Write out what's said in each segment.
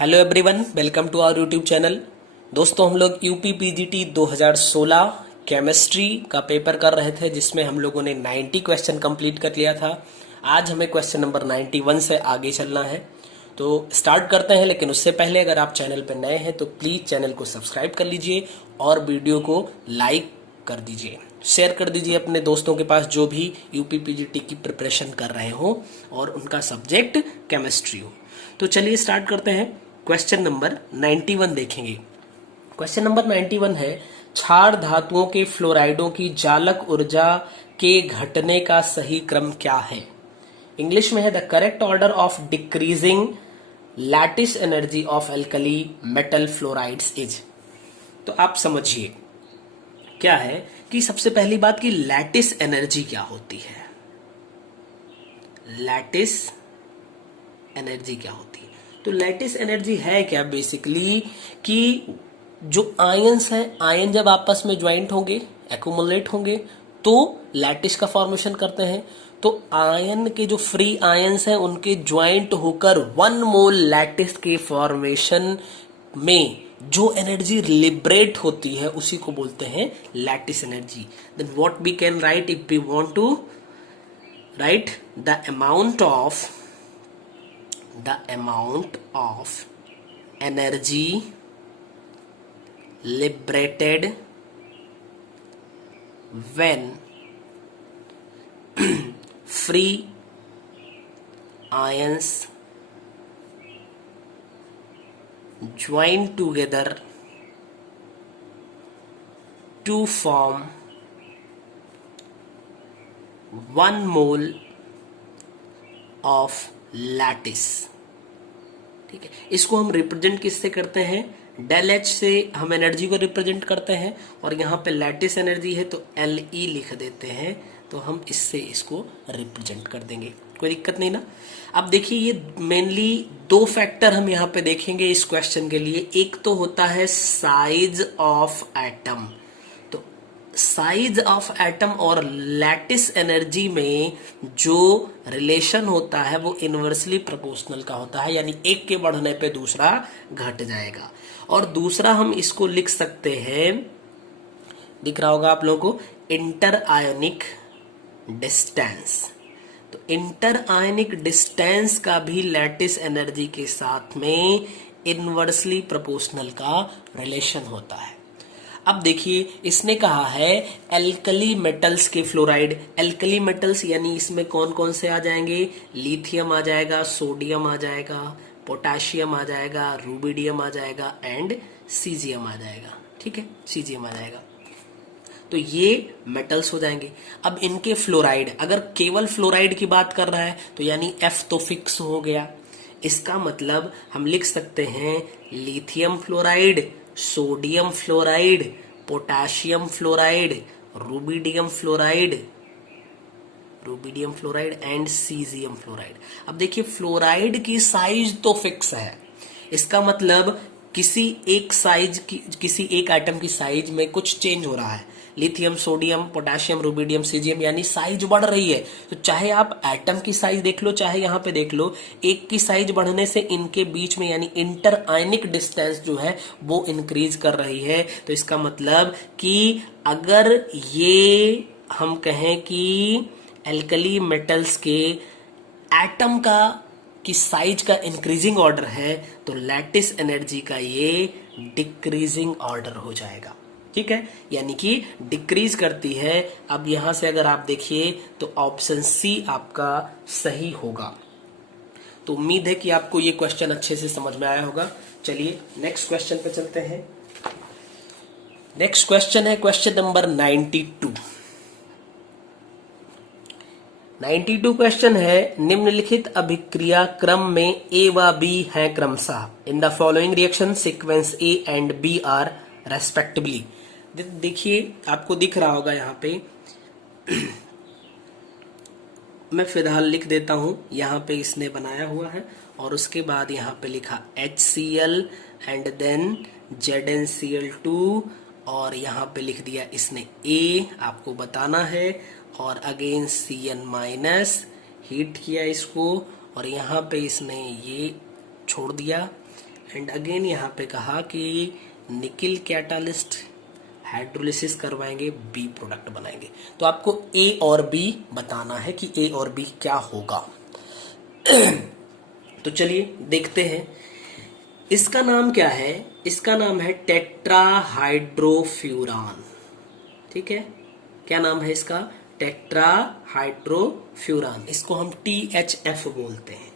Hello everyone, welcome to our YouTube channel. दोस्तों, हम लोग यूपी पीजीटी 2016 केमिस्ट्री का पेपर कर रहे थे, जिसमें हम लोगों ने 90 क्वेश्चन कंप्लीट कर लिया था। आज हमें क्वेश्चन नंबर 91 से आगे चलना है, तो स्टार्ट करते हैं। लेकिन उससे पहले अगर आप चैनल पर नए हैं तो प्लीज़ चैनल को सब्सक्राइब कर लीजिए और वीडियो को लाइक कर दीजिए, शेयर कर दीजिए अपने दोस्तों के पास जो भी यूपी पीजीटी की प्रिपरेशन कर रहे हो और उनका सब्जेक्ट केमिस्ट्री हो। तो चलिए स्टार्ट करते हैं। क्वेश्चन नंबर 91 देखेंगे। क्वेश्चन नंबर 91 है, क्षार धातुओं के फ्लोराइडों की जालक ऊर्जा के घटने का सही क्रम क्या है। इंग्लिश में है, the correct order of decreasing lattice energy of alkali metal fluorides is. तो आप समझिए क्या है कि सबसे पहली बात कि लैटिस एनर्जी क्या होती है। लैटिस एनर्जी क्या होती है? तो लैटिस एनर्जी है क्या बेसिकली कि जो आयंस हैं, आयन जब आपस में ज्वाइंट होंगे, एक्यूमुलेट होंगे, तो लैटिस का फॉर्मेशन करते हैं। तो आयन के जो फ्री आयंस हैं उनके ज्वाइंट होकर 1 मोल लैटिस के फॉर्मेशन में जो एनर्जी लिबरेट होती है उसी को बोलते हैं lattice energy. Then what we can write if we want to write the amount of energy liberated when free ions join together to form 1 mole of lattice। ठीक है, इसको हम रिप्रेजेंट किससे करते हैं? डेल एच से हम एनर्जी को रिप्रेजेंट करते हैं, और यहाँ पे लैटिस एनर्जी है तो एल ई लिख देते हैं, तो हम इससे इसको रिप्रेजेंट कर देंगे। कोई दिक्कत नहीं ना। अब देखिए, ये मेनली 2 फैक्टर हम यहाँ पे देखेंगे इस क्वेश्चन के लिए। एक तो होता है साइज ऑफ एटम। तो साइज ऑफ एटम और लैटिस एनर्जी में जो रिलेशन होता है वो इनवर्सली प्रोपोर्शनल का होता है, यानी एक के बढ़ने पे दूसरा घट जाएगा। और दूसरा हम इसको लिख सकते हैं, दिख रहा होगा आप लोगों को, इंटर आयोनिक डिस्टेंस। तो इंटर आयोनिक डिस्टेंस का भी लैटिस एनर्जी के साथ में इनवर्सली प्रोपोर्शनल का रिलेशन होता है। अब देखिए, इसने कहा है एल्कली मेटल्स के फ्लोराइड। एल्कली मेटल्स यानी इसमें कौन कौन से आ जाएंगे? लिथियम आ जाएगा, सोडियम आ जाएगा, पोटेशियम आ जाएगा, रूबिडियम आ जाएगा एंड सीजियम आ जाएगा। ठीक है, सीजियम आ जाएगा। तो ये मेटल्स हो जाएंगे। अब इनके फ्लोराइड, अगर केवल फ्लोराइड की बात कर रहा है तो यानी एफ तो फिक्स हो गया। इसका मतलब हम लिख सकते हैं lithium fluoride, sodium fluoride, potassium fluoride, rubidium fluoride and caesium fluoride. अब देखिए, फ्लोराइड की साइज तो फिक्स है। इसका मतलब किसी एक एटम की साइज में कुछ चेंज हो रहा है। Lithium, sodium, potassium, rubidium, caesium, यानी साइज बढ़ रही है। तो चाहे आप एटम की साइज देख लो, चाहे यहाँ पे देख लो, एक की साइज बढ़ने से इनके बीच में यानी इंटर आयनिक डिस्टेंस जो है वो इंक्रीज कर रही है। तो इसका मतलब कि अगर ये हम कहें कि एल्कली मेटल्स के एटम की साइज का इंक्रीजिंग ऑर्डर है, तो लैटिस एनर्जी का ये डिक्रीजिंग ऑर्डर हो जाएगा। ठीक है, यानी कि डिक्रीज करती है। अब यहां से अगर आप देखिए तो ऑप्शन सी आपका सही होगा। तो उम्मीद है कि आपको ये क्वेश्चन अच्छे से समझ में आया होगा। चलिए नेक्स्ट क्वेश्चन पे चलते हैं। नेक्स्ट क्वेश्चन है क्वेश्चन नंबर 92। 92 क्वेश्चन है, निम्नलिखित अभिक्रिया क्रम में ए व बी है क्रमशः। In the following reaction sequence A and B are respectively. देखिए, आपको दिख रहा होगा यहाँ पे मैं फिलहाल लिख देता हूं, यहाँ पे इसने बनाया हुआ है और उसके बाद यहाँ पे लिखा HCl एंड देन ZnCl2 और यहाँ पे लिख दिया इसने A, आपको बताना है, और अगेन Cn माइनस, हीट किया इसको और यहाँ पे इसने ये छोड़ दिया एंड अगेन यहाँ पे कहा कि निकिल कैटालिस्ट हाइड्रोलिसिस करवाएंगे, बी प्रोडक्ट बनाएंगे। तो आपको ए और बी बताना है कि ए और बी क्या होगा। तो चलिए देखते हैं। इसका नाम क्या है? इसका नाम है टेट्राहाइड्रोफ्यूरान। ठीक है, क्या नाम है इसका? टेट्राहाइड्रोफ्यूरान। इसको हम THF बोलते हैं।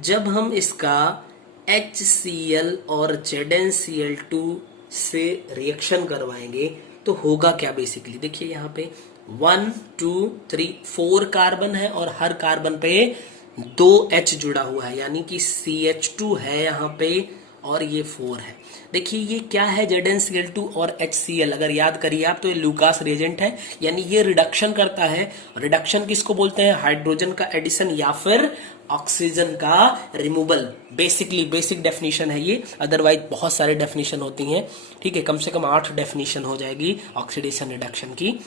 जब हम इसका HCl और ZnCl2 से रिएक्शन करवाएंगे तो होगा क्या बेसिकली? देखिए यहाँ पे 1 2 3 4 कार्बन है और हर कार्बन पे 2 H जुड़ा हुआ है, यानी कि CH2 है यहाँ पे और ये 4 है। देखिए ये क्या है? ZnCl2 और HCl। अगर याद करिए आप तो ये लूकास रिएजेंट है, यानी ये रिडक्शन करता है। रिडक्शन किसको बोलते हैं? हाइड्रोजन का एडिशन या फिर ऑक्सीजन का रिमूवल। बेसिकली बेसिक डेफिनेशन है ये, अदरवाइज बहुत सारे डेफिनेशन होती हैं। ठीक है, कम से कम 8 डेफिनेशन हो जाएगी ऑक्सीडेशन रिडक्शन की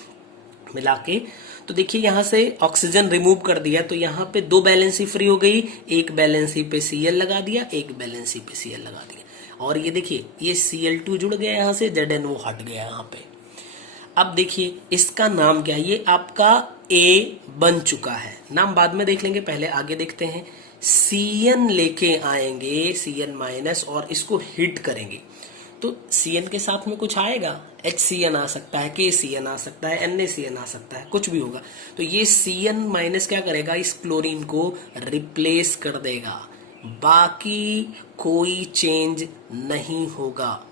मिला के। तो देखिए यहां से ऑक्सीजन रिमूव कर दिया तो यहाँ पे 2 बैलेंसी फ्री हो गई। एक बैलेंसी पे Cl लगा दिया, एक बैलेंसी पे Cl लगा दिया, और ये देखिए ये Cl2 जुड़ गया यहाँ से, ZnO हट गया यहाँ पे। अब देखिए इसका नाम क्या है? ये आपका A बन चुका है। नाम बाद में देख लेंगे, पहले आगे देखते हैं। Cn लेके आएंगे, Cn माइनस, और इसको हिट करेंगे तो Cn के साथ में कुछ आएगा। HCN आ सकता है, KCN आ सकता है, NaCN आ सकता है, कुछ भी होगा। तो ये Cn माइनस क्या करेगा? इस क्लोरीन को रिप्लेस कर देगा, बाकी कोई चेंज नहीं होगा।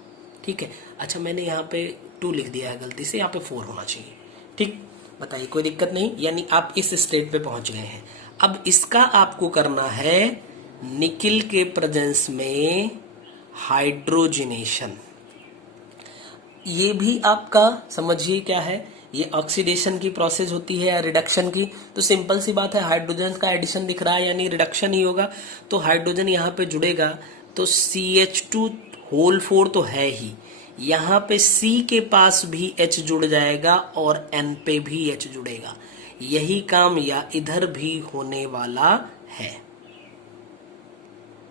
ठीक है, अच्छा मैंने यहाँ पे 2 लिख दिया है गलती से, यहाँ पे 4 होना चाहिए। ठीक, बताइए कोई दिक्कत नहीं, यानी आप इस स्टेट पे पहुंच गए हैं। अब इसका आपको करना है निकिल के प्रेजेंस में हाइड्रोजनेशन। ये भी आपका समझिए क्या है, ये ऑक्सीडेशन की प्रोसेस होती है या रिडक्शन की। तो सिंपल सी बात है, हाइड्रोजन का एडिशन दिख रहा है यानी रिडक्शन ही होगा। तो हाइड्रोजन यहाँ पे जुड़ेगा तो CH2 होल 4 तो है ही, यहाँ पे C के पास भी H जुड़ जाएगा और N पे भी H जुड़ेगा। यही काम या इधर भी होने वाला है।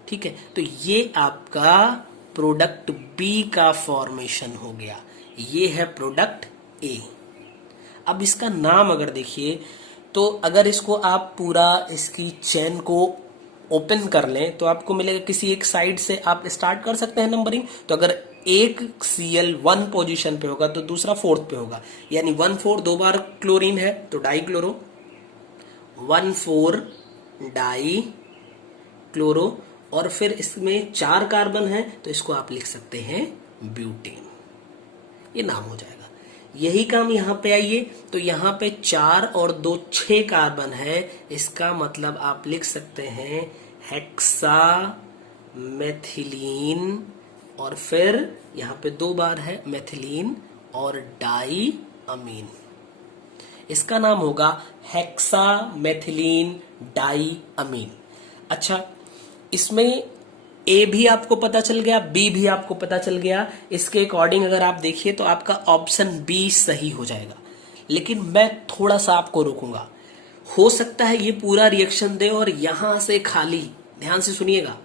ठीक है, तो ये आपका प्रोडक्ट B का फॉर्मेशन हो गया। ये है प्रोडक्ट A। अब इसका नाम अगर देखिए तो अगर इसको आप पूरा इसकी चेन को ओपन कर लें तो आपको मिलेगा, किसी एक साइड से आप स्टार्ट कर सकते हैं नंबरिंग। तो अगर एक Cl 1 पोजीशन पे होगा तो दूसरा 4th पे होगा, यानी 1 4 2 बार क्लोरीन है तो डाई क्लोरो, 1 4 डाई क्लोरो, और फिर इसमें 4 कार्बन है तो इसको आप लिख सकते हैं ब्यूटेन। ये नाम हो जाएगा। यही काम यहाँ पे आइए तो यहाँ पे 4 और 2 6 कार्बन है, इसका मतलब आप लिख सकते हैं हेक्सा मेथिलीन, और फिर यहाँ पे 2 बार है मेथिलीन और डाई अमीन। इसका नाम होगा हेक्सा मेथिलीन डाई अमीन। अच्छा, इसमें A भी आपको पता चल गया, B भी आपको पता चल गया। इसके अकॉर्डिंग अगर आप देखिए तो आपका ऑप्शन B सही हो जाएगा। लेकिन मैं थोड़ा सा आपको रोकूंगा, हो सकता है ये पूरा रिएक्शन दे और यहां से खाली, ध्यान से सुनिएगा,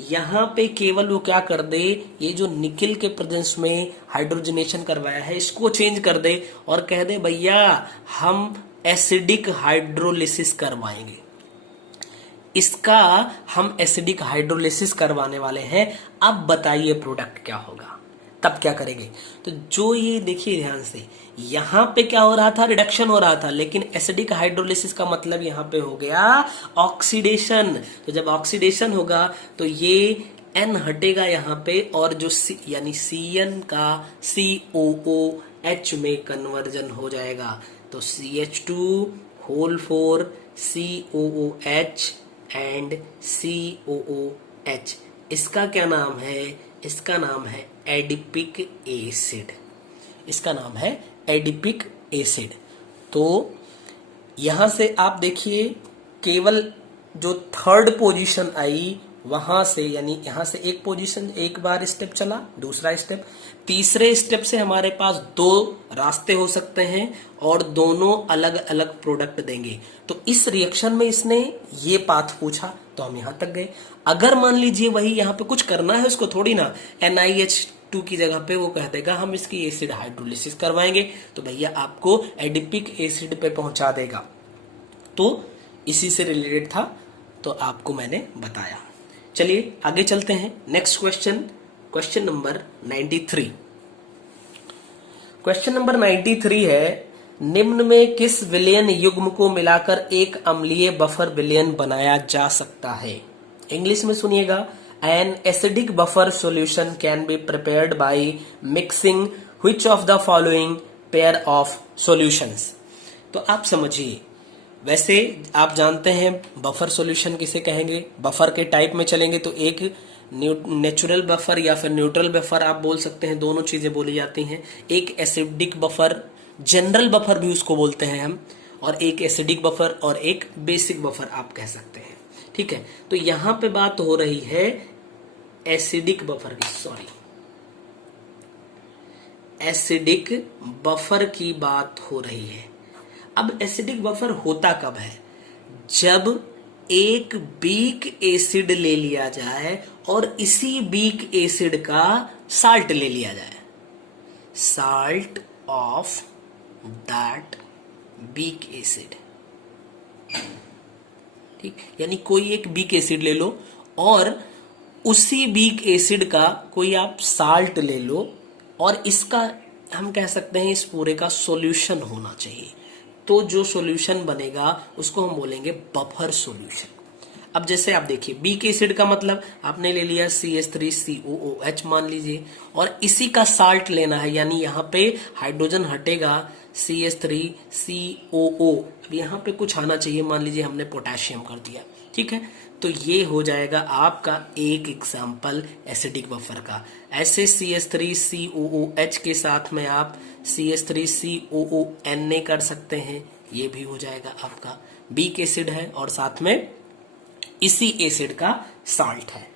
यहां पे केवल वो क्या कर दे, ये जो निकिल के प्रेजेंस में हाइड्रोजनेशन करवाया है इसको चेंज कर दे और कह दे भैया हम एसिडिक हाइड्रोलिसिस करवाएंगे। इसका हम एसिडिक हाइड्रोलिसिस करवाने वाले हैं। अब बताइए प्रोडक्ट क्या होगा, तब क्या करेंगे? तो जो ये देखिए ध्यान से, यहां पे क्या हो रहा था? रिडक्शन हो रहा था, लेकिन एसिडिक हाइड्रोलिसिस का मतलब यहां पे हो गया ऑक्सीडेशन। तो जब ऑक्सीडेशन होगा तो ये N हटेगा यहाँ पे, और जो यानी Cn का COOH में कन्वर्जन हो जाएगा। तो CH2 whole 4 COOH and COOH। इसका क्या नाम है? इसका नाम है एडिपिक एसिड। इसका नाम है एडिपिक एसिड। तो यहां से आप देखिए केवल जो 3rd पोजीशन आई वहां से, यानी यहां से एक पोजीशन, एक बार स्टेप चला, दूसरा स्टेप, तीसरे स्टेप से हमारे पास 2 रास्ते हो सकते हैं और दोनों अलग अलग प्रोडक्ट देंगे। तो इस रिएक्शन में इसने ये पाथ पूछा, तो हम यहां तक गए। अगर मान लीजिए वही यहां पे कुछ करना है उसको, थोड़ी ना NiH2 की जगह पे वो कह देगा हम इसकी एसिड हाइड्रोलिसिस करवाएंगे, तो भैया आपको एडिपिक एसिड पे पहुंचा देगा। तो इसी से रिलेटेड था, तो आपको मैंने बताया। चलिए आगे चलते हैं। Next question, question number 93। Question number 93 है, निम्न में किस विलयन युग्म को मिलाकर एक अम्लीय बफर विलयन बनाया जा सकता है? इंग्लिश में सुनिएगा। An acidic buffer solution can be prepared by mixing which of the following pair of solutions. तो आप समझिए, वैसे आप जानते हैं बफर सॉल्यूशन किसे कहेंगे। बफर के टाइप में चलेंगे तो एक नेचुरल बफर या फिर न्यूट्रल बफर आप बोल सकते हैं, दोनों चीजें बोली जाती हैं। एक एसिडिक बफर, जनरल बफर भी उसको बोलते हैं हम, और एक एसिडिक बफर और एक बेसिक बफर आप कह सकते हैं। ठीक है, तो यहां पे बात हो रही है एसिडिक बफर की, सॉरी एसिडिक बफर की बात हो रही है। अब एसिडिक बफर होता कब है? जब एक वीक एसिड ले लिया जाए और इसी वीक एसिड का साल्ट ले लिया जाए, salt of that weak acid. ठीक, यानी कोई एक वीक एसिड ले लो और उसी वीक एसिड का कोई आप साल्ट ले लो, और इसका हम कह सकते हैं इस पूरे का सॉल्यूशन होना चाहिए। तो जो सॉल्यूशन बनेगा उसको हम बोलेंगे बफर सॉल्यूशन। अब जैसे आप देखिए, बीक एसिड का मतलब आपने ले लिया CH3COOH मान लीजिए, और इसी का साल्ट लेना है, यानी यहाँ पे हाइड्रोजन हटेगा CH3COO, अब यहाँ पे कुछ आना चाहिए, मान लीजिए हमने पोटेशियम कर दिया। ठीक है, तो ये हो जाएगा आपका एक एग्जाम्पल एसिडिक बफर का। ऐसे CH3COOH के साथ में आप CH3COONA कर सकते हैं, ये भी हो जाएगा आपका बीक एसिड है और साथ में इसी एसिड का साल्ट है।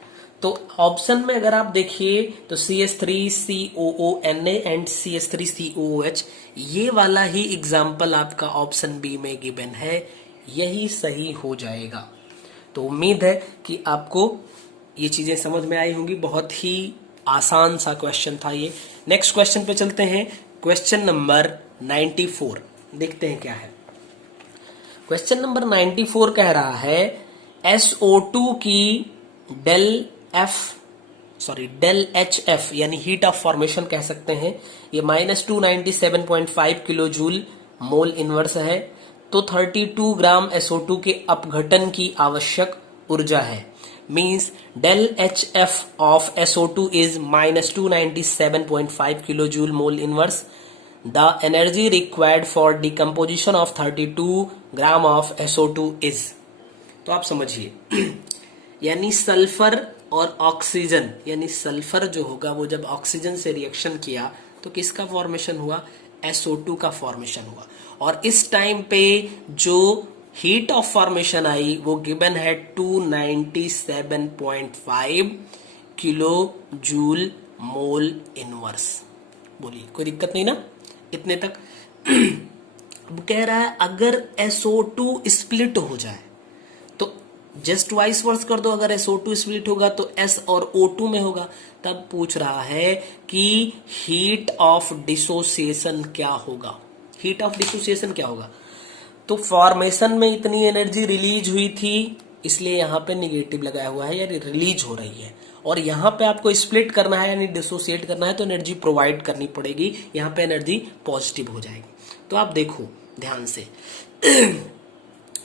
तो ऑप्शन में अगर आप देखिए तो CH3COONA एंड CH3COOH, ये वाला ही एग्जाम्पल आपका ऑप्शन बी में गिवन है, यही सही हो जाएगा। तो उम्मीद है कि आपको ये चीजें समझ में आई होंगी। बहुत ही आसान सा क्वेश्चन था ये। नेक्स्ट क्वेश्चन पे चलते हैं, क्वेश्चन नंबर 94। देखते हैं क्या है। क्वेश्चन नंबर 94 कह रहा है SO2 की डेल HF यानी हीट ऑफ फॉर्मेशन कह सकते हैं, ये -297.5 किलो जूल मोल इनवर्स है। तो 32 ग्राम SO2 के अपघटन की आवश्यक ऊर्जा है। Means del HF of SO2 is -297.5 kilo joule mole inverse. The energy required for decomposition of 32 gram of SO2 is. तो आप समझिए यानी सल्फर और ऑक्सीजन, यानी सल्फर जो होगा वो जब ऑक्सीजन से रिएक्शन किया तो किसका फॉर्मेशन हुआ? SO2 का फॉर्मेशन हुआ। और इस टाइम पे जो हीट ऑफ फॉर्मेशन आई वो गिवन है 297.5 किलो जूल मोल इनवर्स। बोलिए कोई दिक्कत नहीं ना इतने तक? अब कह रहा है अगर SO2 स्प्लिट हो जाए तो जस्ट वाइस वर्स कर दो, अगर SO2 स्प्लिट होगा तो S और O2 में होगा। तब पूछ रहा है कि हीट ऑफ डिसोसिएशन क्या होगा? हीट ऑफ डिसोसिएशन क्या होगा? तो फॉर्मेशन में इतनी एनर्जी रिलीज हुई थी, इसलिए यहां पे निगेटिव लगाया हुआ है, यानी रिलीज हो रही है। और यहां पे आपको स्प्लिट करना है यानी डिसोसिएट करना है तो एनर्जी प्रोवाइड करनी पड़ेगी, यहां पे एनर्जी पॉजिटिव हो जाएगी। तो आप देखो ध्यान से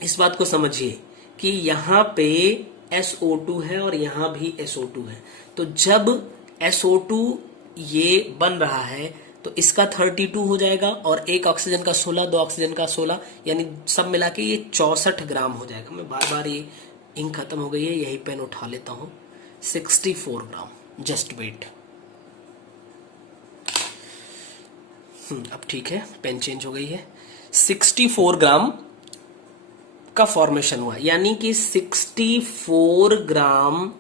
इस बात को समझिए कि यहाँ पे SO2 है और यहाँ भी SO2 है। तो जब SO2 ये बन रहा है तो इसका 32 हो जाएगा और एक ऑक्सीजन का 16, दो ऑक्सीजन का 16, यानी सब मिला के ये 64 ग्राम हो जाएगा। मैं बार बार ये इंक खत्म हो गई है, यही पेन उठा लेता हूं। 64 ग्राम, जस्ट वेट। अब ठीक है, पेन चेंज हो गई है। 64 ग्राम का फॉर्मेशन हुआ, यानी कि 64 ग्राम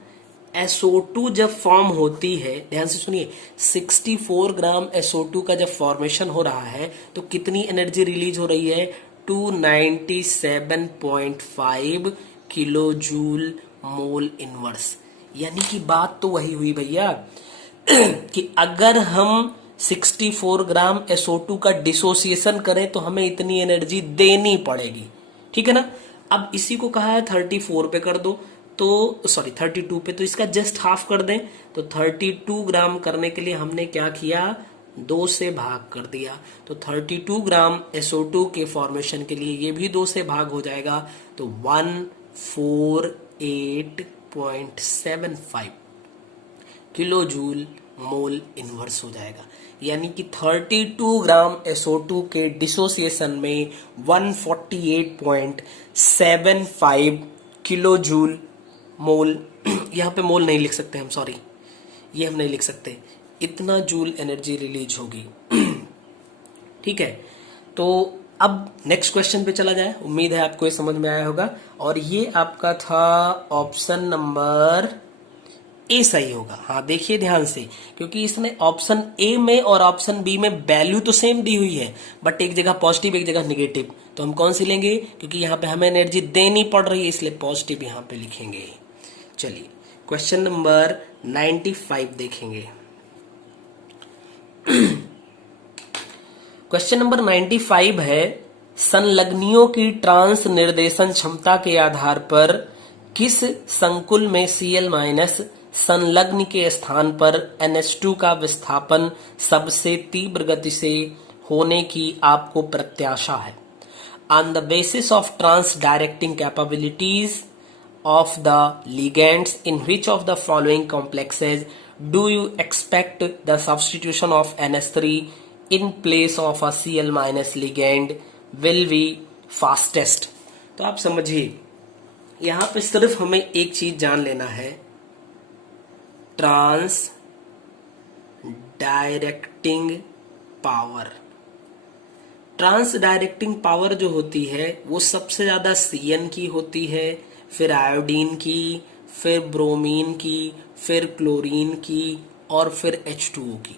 SO2 जब फॉर्म होती है, ध्यान से सुनिए, 64 ग्राम SO2 का जब फॉर्मेशन हो रहा है तो कितनी एनर्जी रिलीज हो रही है? 297.5 किलो जूल मोल इनवर्स। यानी कि बात तो वही हुई भैया कि अगर हम 64 ग्राम SO2 का डिसोसिएशन करें तो हमें इतनी एनर्जी देनी पड़ेगी, ठीक है ना। अब इसी को कहा है 34 पे कर दो, तो सॉरी 32 पे, तो इसका जस्ट हाफ कर दें। तो 32 ग्राम करने के लिए हमने क्या किया, 2 से भाग कर दिया। तो 32 ग्राम SO2 के फॉर्मेशन के लिए ये भी 2 से भाग हो जाएगा, तो 148.75 किलो जूल मोल इनवर्स हो जाएगा। यानी कि 32 ग्राम SO2 के डिसोसिएशन में 148.75 किलो जूल मोल, यहाँ पे मोल नहीं लिख सकते हम, सॉरी ये हम नहीं लिख सकते, इतना जूल एनर्जी रिलीज होगी। ठीक है, तो अब नेक्स्ट क्वेश्चन पे चला जाए। उम्मीद है आपको ये समझ में आया होगा, और ये आपका था ऑप्शन नंबर ए सही होगा। हाँ देखिए ध्यान से, क्योंकि इसने ऑप्शन ए में और ऑप्शन बी में वैल्यू तो सेम दी हुई है, बट एक जगह पॉजिटिव एक जगह निगेटिव, तो हम कौन सी लेंगे, क्योंकि यहाँ पे हमें एनर्जी देनी पड़ रही है इसलिए पॉजिटिव यहाँ पे लिखेंगे। चलिए क्वेश्चन नंबर 95 देखेंगे। क्वेश्चन नंबर 95 है, संलग्नियों की ट्रांस निर्देशन क्षमता के आधार पर किस संकुल में Cl माइनस संलग्न के स्थान पर NH2 का विस्थापन सबसे तीव्र गति से होने की आपको प्रत्याशा है। On the basis of trans directing capabilities of the ligands in which of the following complexes do you expect the substitution of NH3 in place of a Cl minus ligand will be fastest। तो आप समझिए यहां पे सिर्फ हमें एक चीज जान लेना है, trans directing power. Trans directing power जो होती है वो सबसे ज्यादा Cn की होती है, फिर आयोडीन की, फिर ब्रोमीन की, फिर क्लोरीन की, और फिर H2O की।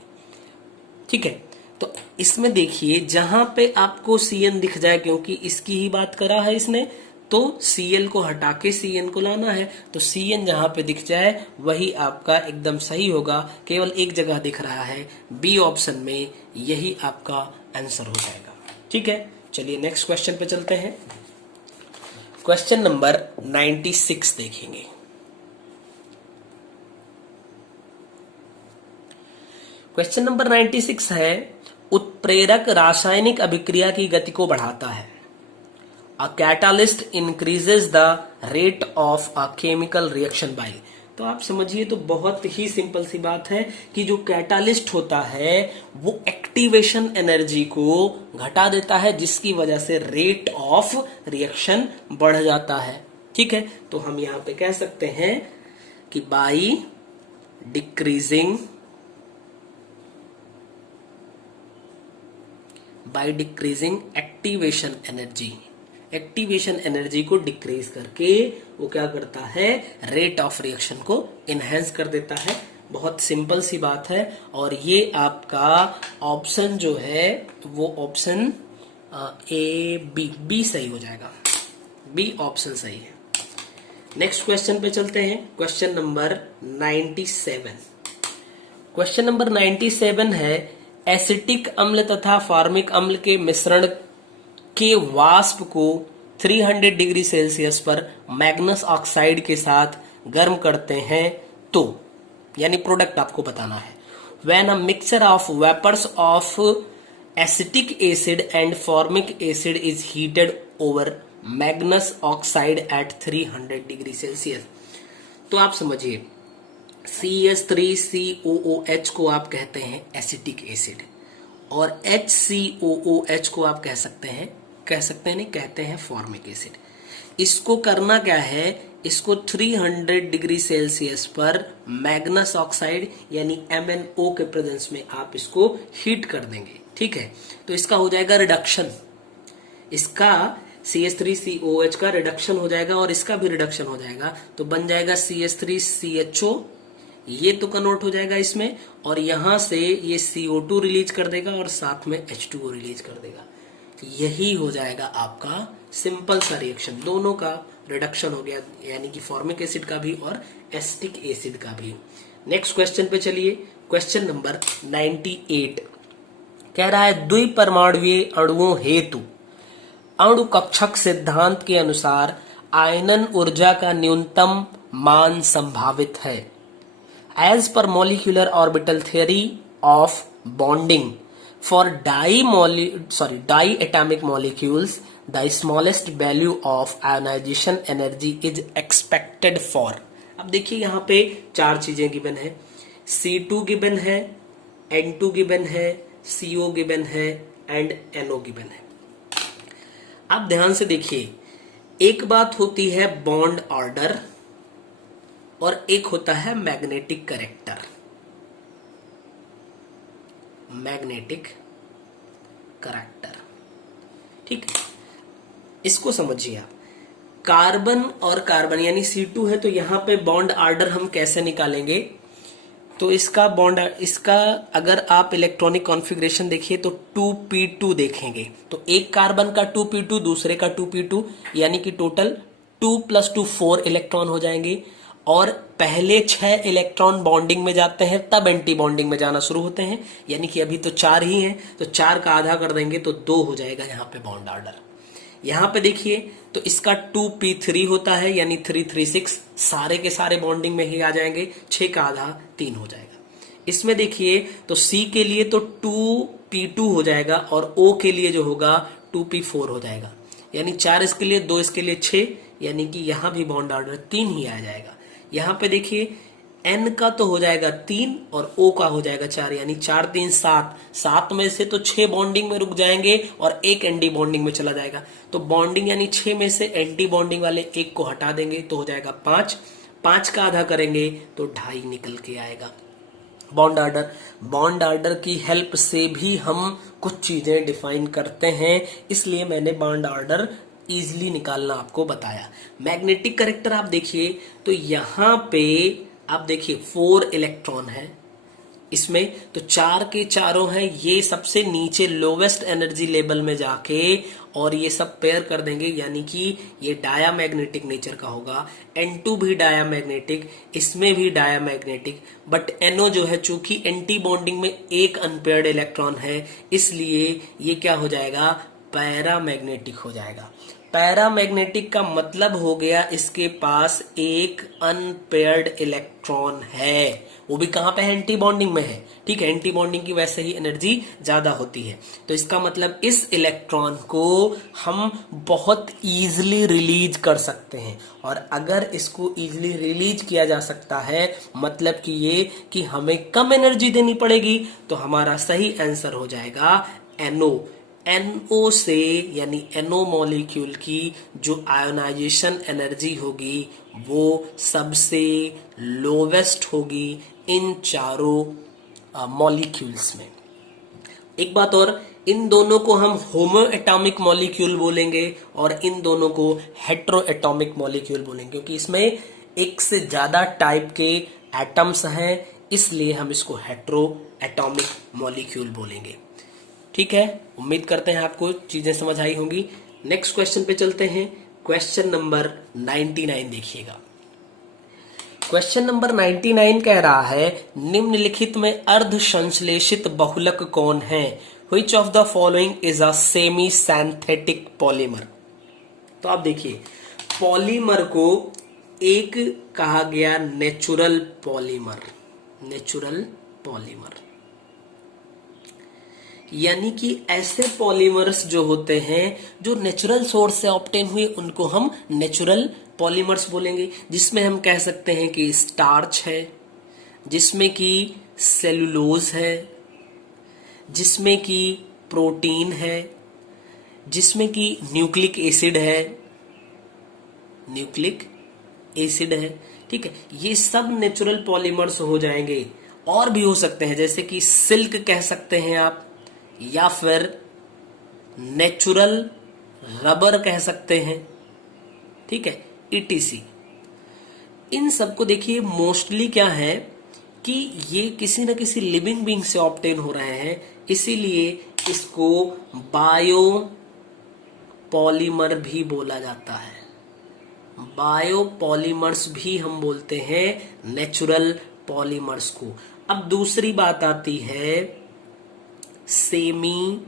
ठीक है, तो इसमें देखिए जहां पे आपको Cn दिख जाए, क्योंकि इसकी ही बात करा है इसने, तो Cl को हटा के Cn को लाना है, तो Cn जहां पे दिख जाए वही आपका एकदम सही होगा। केवल एक जगह दिख रहा है, बी ऑप्शन में, यही आपका आंसर हो जाएगा। ठीक है, चलिए नेक्स्ट क्वेश्चन पे चलते हैं। क्वेश्चन नंबर 96 देखेंगे। क्वेश्चन नंबर 96 है, उत्प्रेरक रासायनिक अभिक्रिया की गति को बढ़ाता है। A catalyst increases the rate of a chemical reaction by. तो आप समझिए, तो बहुत ही सिंपल सी बात है कि जो कैटालिस्ट होता है वो एक्टिवेशन एनर्जी को घटा देता है, जिसकी वजह से रेट ऑफ रिएक्शन बढ़ जाता है। ठीक है, तो हम यहां पे कह सकते हैं कि by decreasing activation energy, activation energy को डिक्रीज करके वो क्या करता है, रेट ऑफ रिएक्शन को इनहेंस कर देता है। बहुत सिंपल सी बात है, और ये आपका ऑप्शन जो है वो ऑप्शन बी सही हो जाएगा। बी ऑप्शन सही है। नेक्स्ट क्वेश्चन पे चलते हैं। Question number 97। क्वेश्चन नंबर 97 है, एसिटिक अम्ल तथा फॉर्मिक अम्ल के मिश्रण के वाष्प को 300 डिग्री सेल्सियस पर मैग्नस ऑक्साइड के साथ गर्म करते हैं, तो यानी प्रोडक्ट आपको बताना है। When a mixture of vapours of acetic acid and formic acid is heated over manganous oxide at 300 degree Celsius. तो आप समझिए, CH3COOH को आप कहते हैं एसिटिक एसिड, और HCOOH को आप कह सकते हैं नहीं कहते हैं फॉर्मिक एसिड। इसको करना क्या है, इसको 300 डिग्री सेल्सियस पर मैग्नस ऑक्साइड यानी MnO के प्रेजेंस में आप इसको हीट कर देंगे। ठीक है, तो इसका हो जाएगा रिडक्शन, इसका CH3COH का रिडक्शन हो जाएगा और इसका भी रिडक्शन हो जाएगा, तो बन जाएगा CH3CHO, ये तो कन्वर्ट हो जाएगा इसमें, और यहां से ये CO2 रिलीज कर देगा और साथ में H2O रिलीज कर देगा। यही हो जाएगा आपका सिंपल सा रिएक्शन, दोनों का रिडक्शन हो गया, यानी कि फॉर्मिक एसिड का भी और एसिटिक एसिड का भी। नेक्स्ट क्वेश्चन पे चलिए, क्वेश्चन नंबर 98 कह रहा है द्विपरमाणुवीय अणुओं हेतु अणु कक्षक सिद्धांत के अनुसार आयनन ऊर्जा का न्यूनतम मान संभावित है। As per molecular orbital theory of bonding for diatomic molecules the smallest value of ionisation energy is expected for. अब देखिए यहाँ पे चार चीजें गिवन है, C2 गिवन है, N2 गिवन है, CO गिवन है एंड NO गिवन है। अब ध्यान से देखिए, एक बात होती है बॉन्ड ऑर्डर और एक होता है मैग्नेटिक करेक्टर। मैग्नेटिक करेक्टर, ठीक है, इसको समझिए आप। कार्बन और कार्बन यानी C2 है, तो यहां पे बॉन्ड ऑर्डर हम कैसे निकालेंगे? तो इसका बॉन्ड, इसका अगर आप इलेक्ट्रॉनिक कॉन्फ़िगरेशन देखिए तो 2p2 देखेंगे, तो एक कार्बन का 2p2, दूसरे का 2p2, यानी कि टोटल 2 + 2 4 इलेक्ट्रॉन हो जाएंगे। और पहले 6 इलेक्ट्रॉन बॉन्डिंग में जाते हैं, तब एंटी बॉन्डिंग में जाना शुरू होते हैं, यानी कि अभी तो 4 ही हैं, तो 4 का आधा कर देंगे तो 2 हो जाएगा यहाँ पे बॉन्ड ऑर्डर। यहाँ पे देखिए तो इसका 2p3 होता है, यानी 3 3 6, सारे के सारे बॉन्डिंग में ही आ जाएंगे, 6 का आधा 3 हो जाएगा। इसमें देखिए तो C के लिए तो 2p2 हो जाएगा और O के लिए जो होगा 2p4 हो जाएगा, यानी 4 इसके लिए, 2 इसके लिए 6, यानी कि यहाँ भी बॉन्ड ऑर्डर 3 ही आ जाएगा। यहाँ पे देखिए N का तो हो जाएगा 3 और O का हो जाएगा 4, यानी 4 3 7, 7 में से तो 6 बॉन्डिंग में रुक जाएंगे और 1 एंटी बॉन्डिंग में चला जाएगा। तो बॉन्डिंग यानी 6 में से एंटी बॉन्डिंग वाले 1 को हटा देंगे तो हो जाएगा 5, 5 का आधा करेंगे तो 2.5 निकल के आएगा बॉन्ड ऑर्डर। बॉन्ड ऑर्डर की हेल्प से भी हम कुछ चीजें डिफाइन करते हैं, इसलिए मैंने बॉन्ड ऑर्डर इजिली निकालना आपको बताया। मैग्नेटिक करेक्टर आप देखिए तो यहां पे आप देखिए 4 इलेक्ट्रॉन है इसमें, तो 4 के चारों हैं, ये सबसे नीचे लोवेस्ट एनर्जी लेवल में जाके और ये सब पेयर कर देंगे, यानी कि ये डायामैग्नेटिक नेचर का होगा। N2 भी डायामैग्नेटिक, इसमें भी डायामैग्नेटिक, बट NO जो है चूंकि एंटी बॉन्डिंग में एक अनपेयर्ड इलेक्ट्रॉन है, इसलिए ये क्या हो जाएगा, पैरामैग्नेटिक हो जाएगा। पैरामैग्नेटिक का मतलब हो गया इसके पास एक अनपेयर्ड इलेक्ट्रॉन है, वो भी कहां पे है, एंटी बॉन्डिंग में है, ठीक है। एंटी बॉन्डिंग की वैसे ही एनर्जी ज्यादा होती है, तो इसका मतलब इस इलेक्ट्रॉन को हम बहुत इजीली रिलीज कर सकते हैं। और अगर इसको इजीली रिलीज किया जा सकता है, मतलब कि ये कि हमें कम एनर्जी देनी पड़ेगी, तो हमारा सही आंसर हो जाएगा NO। NO से यानी NO मॉलिक्यूल की जो आयोनाइजेशन एनर्जी होगी वो सबसे लोवेस्ट होगी इन चारों मॉलिक्यूल्स में। एक बात और, इन दोनों को हम होमो एटॉमिक मॉलिक्यूल बोलेंगे और इन दोनों को हेट्रो एटॉमिक मॉलिक्यूल बोलेंगे, क्योंकि इसमें एक से ज्यादा टाइप के एटम्स हैं, इसलिए हम इसको हेट्रो एटॉमिक मॉलिक्यूल बोलेंगे। ठीक है, उम्मीद करते हैं आपको चीजें समझ आई होंगी। नेक्स्ट क्वेश्चन पे चलते हैं, क्वेश्चन नंबर 99 देखिएगा। क्वेश्चन नंबर 99 कह रहा है निम्नलिखित में अर्ध संश्लेषित बहुलक कौन है? Which of the following is a semi synthetic polymer? तो आप देखिए, पॉलीमर को एक कहा गया नेचुरल पॉलीमर, नेचुरल पॉलीमर यानी कि ऐसे पॉलीमर्स जो होते हैं जो नेचुरल सोर्स से ऑब्टेन हुए, उनको हम नेचुरल पॉलीमर्स बोलेंगे, जिसमें हम कह सकते हैं कि स्टार्च है, जिसमें कि सेलुलोज है, जिसमें कि प्रोटीन है, जिसमें कि न्यूक्लिक एसिड है, न्यूक्लिक एसिड है, ठीक है। ये सब नेचुरल पॉलीमर्स हो जाएंगे। और भी हो सकते हैं, जैसे कि सिल्क कह सकते हैं आप, या फिर नेचुरल रबर कह सकते हैं, ठीक है, ETC। इन सबको देखिए मोस्टली क्या है कि ये किसी न किसी लिविंग बीइंग से ऑब्टेन हो रहे हैं, इसीलिए इसको बायो पॉलीमर भी बोला जाता है। बायोपॉलीमर्स भी हम बोलते हैं नेचुरल पॉलीमर्स को। अब दूसरी बात आती है सेमी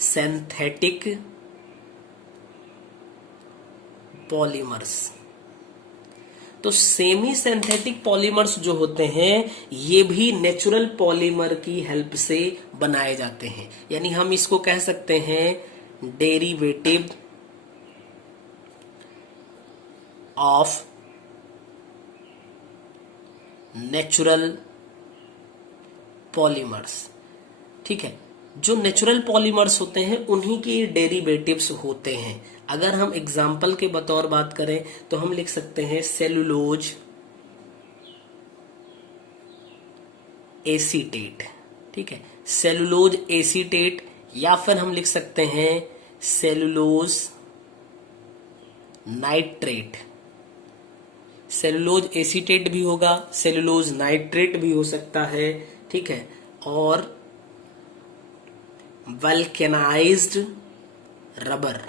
सिंथेटिक पॉलीमर्स। तो सेमी सिंथेटिक पॉलीमर्स जो होते हैं ये भी नेचुरल पॉलीमर की हेल्प से बनाए जाते हैं, यानी हम इसको कह सकते हैं डेरिवेटिव ऑफ नेचुरल पॉलीमर्स। ठीक है, जो नेचुरल पॉलीमर्स होते हैं उन्हीं के डेरिवेटिव्स होते हैं। अगर हम एग्जाम्पल के बतौर बात करें तो हम लिख सकते हैं सेलुलोज एसीटेट। ठीक है, सेलुलोज एसीटेट, या फिर हम लिख सकते हैं सेलुलोज नाइट्रेट। सेलुलोज एसीटेट भी होगा, सेलुलोज नाइट्रेट भी हो सकता है। ठीक है, और वल्केनाइज्ड रबर।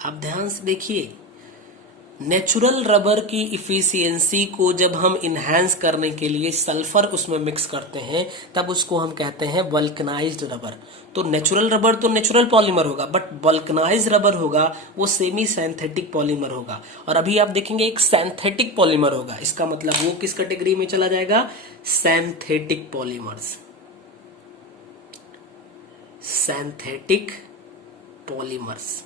आप ध्यान से देखिए, नेचुरल रबर की इफिशियंसी को जब हम इनहेंस करने के लिए सल्फर उसमें मिक्स करते हैं तब उसको हम कहते हैं वल्कनाइज्ड रबर। तो नेचुरल रबर तो नेचुरल पॉलीमर होगा, बट वल्कनाइज्ड रबर होगा वो सेमी सिंथेटिक पॉलीमर होगा। और अभी आप देखेंगे एक सिंथेटिक पॉलीमर होगा, इसका मतलब वो किस कैटेगरी में चला जाएगा? Synthetic polymers. Synthetic polymers.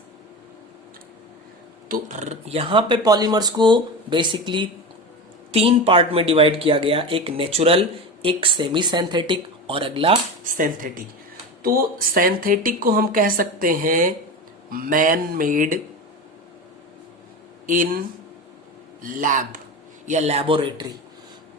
तो यहां पे पॉलीमर्स को बेसिकली 3 पार्ट में डिवाइड किया गया, एक नेचुरल, एक सेमी सिंथेटिक और अगला सिंथेटिक। तो सिंथेटिक को हम कह सकते हैं मैन मेड इन लैब या लैबोरेटरी।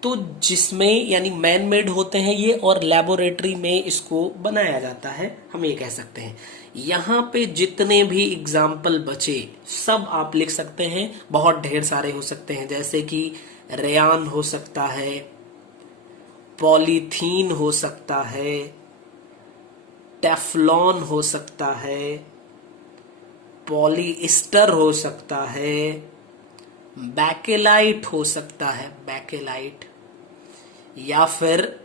तो जिसमें यानी मैन मेड होते हैं ये और लैबोरेटरी में इसको बनाया जाता है, हम ये कह सकते हैं। यहां पे जितने भी एग्जाम्पल बचे सब आप लिख सकते हैं, बहुत ढेर सारे हो सकते हैं, जैसे कि रेयान हो सकता है, पॉलीथीन हो सकता है, टेफ्लॉन हो सकता है, पॉलीस्टर हो सकता है, बैकेलाइट हो सकता है, बैकेलाइट, या फिर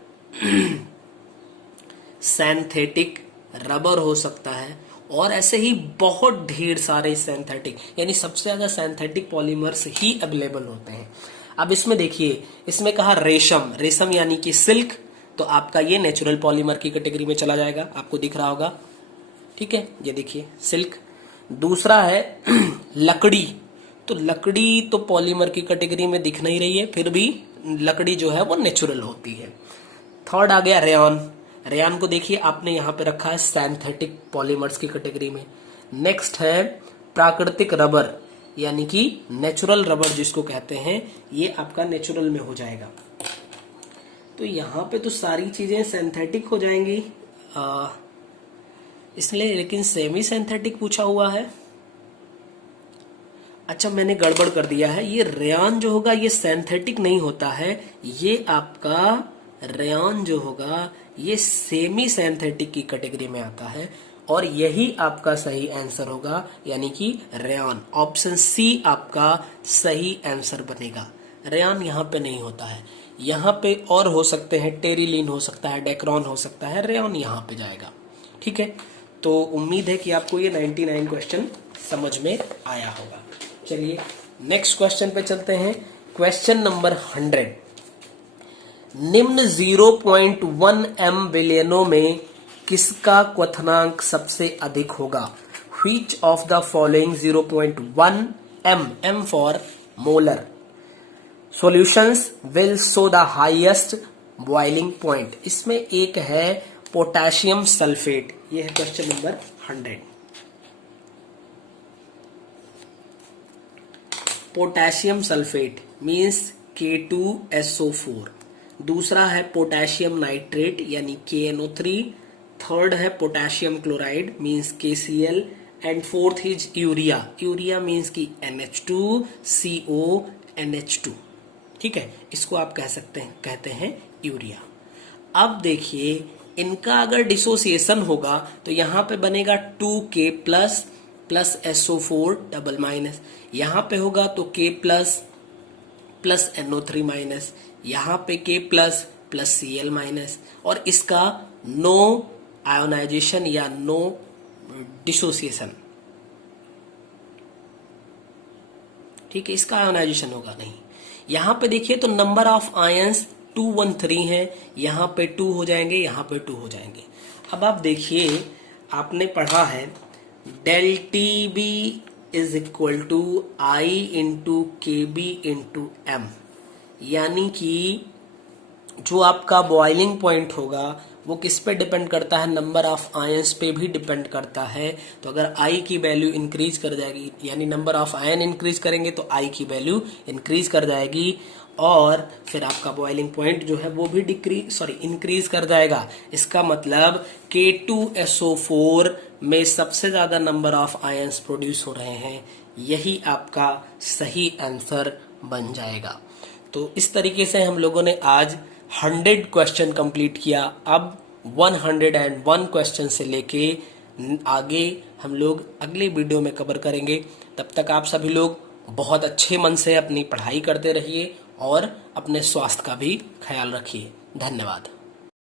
सिंथेटिक रबर हो सकता है, और ऐसे ही बहुत ढेर सारे सिंथेटिक, यानी सबसे ज्यादा सिंथेटिक पॉलीमर्स ही अवेलेबल होते हैं। अब इसमें देखिए, इसमें कहा रेशम, रेशम यानी कि सिल्क, तो आपका ये नेचुरल पॉलीमर की कैटेगरी में चला जाएगा, आपको दिख रहा होगा। ठीक है, ये देखिए सिल्क। दूसरा है लकड़ी, तो लकड़ी तो पॉलीमर की कैटेगरी में दिख नहीं रही है, फिर भी लकड़ी जो है वो नेचुरल होती है। थर्ड आ गया रेयन, रेयन को देखिए आपने यहाँ पे रखा है सिंथेटिक पॉलीमर्स की कैटेगरी में। नेक्स्ट है प्राकृतिक रबर, यानी कि नेचुरल रबर जिसको कहते हैं, ये आपका नेचुरल में हो जाएगा। तो यहाँ पे तो सारी चीजें सिंथेटिक हो जाएंगी, इसलिए लेकिन सेमी सिंथेटिक पूछा हुआ है। अच्छा, मैंने गड़बड़ कर दिया है, ये रेयन जो होगा ये सिंथेटिक नहीं होता है, ये आपका रेयन जो होगा ये सेमी सिंथेटिक की कैटेगरी में आता है, और यही आपका सही आंसर होगा, यानी कि रेयन। ऑप्शन सी आपका सही आंसर बनेगा। रेयन यहाँ पे नहीं होता है, यहाँ पे और हो सकते हैं, टेरिलीन हो सकता है, डेक्रॉन हो सकता है, रेयन यहाँ पे जाएगा। ठीक है, तो उम्मीद है कि आपको ये 99 क्वेश्चन समझ में आया होगा। चलिए नेक्स्ट क्वेश्चन पे चलते हैं। क्वेश्चन नंबर 100, निम्न 0.1 m विलयनों में किसका क्वथनांक सबसे अधिक होगा? Which of the following 0.1 m, m for molar solutions will show the highest boiling point? इसमें एक है पोटेशियम सल्फेट, ये है question number 100। Potassium sulphate means K2SO4। दूसरा है पोटेशियम नाइट्रेट यानी KNO3। थर्ड है potassium chloride means KCl, and fourth is urea, urea means की NH2CO NH2। ठीक है, इसको आप कह सकते हैं, कहते हैं यूरिया। अब देखिए इनका अगर डिसोसिएशन होगा तो यहां पे बनेगा 2K plus plus SO4 double minus, यहाँ पे होगा तो K plus plus NO3 minus, यहाँ पे K plus plus Cl minus, और इसका नो आयोनाइजेशन या नो डिसोसिएशन, ठीक है, इसका आयोनाइजेशन होगा नहीं। यहाँ पे देखिए तो नंबर ऑफ आयंस 2 1 3 है, यहाँ पे 2 हो जाएंगे, यहाँ पे 2 हो जाएंगे। अब आप देखिए आपने पढ़ा है del T B is equal to I into K B into M, यानी कि जो आपका बॉइलिंग पॉइंट होगा वो किस पे डिपेंड करता है, नंबर ऑफ आयंस पे भी डिपेंड करता है। तो अगर आई की वैल्यू इंक्रीज कर जाएगी, यानी नंबर ऑफ आयन इंक्रीज करेंगे तो आई की वैल्यू इंक्रीज कर जाएगी, और फिर आपका बॉइलिंग पॉइंट जो है वो भी इंक्रीज कर जाएगा। इसका मतलब K2SO4 में सबसे ज्यादा नंबर ऑफ आयंस प्रोड्यूस हो रहे हैं, यही आपका सही आंसर बन जाएगा। तो इस तरीके से हम लोगों ने आज 100 क्वेश्चन कंप्लीट किया। अब 101 क्वेश्चन से लेके आगे हम लोग अगले वीडियो में कवर करेंगे। तब तक आप सभी लोग बहुत अच्छे मन से अपनी पढ़ाई करते रहिए और अपने स्वास्थ्य का भी ख्याल रखिए। धन्यवाद।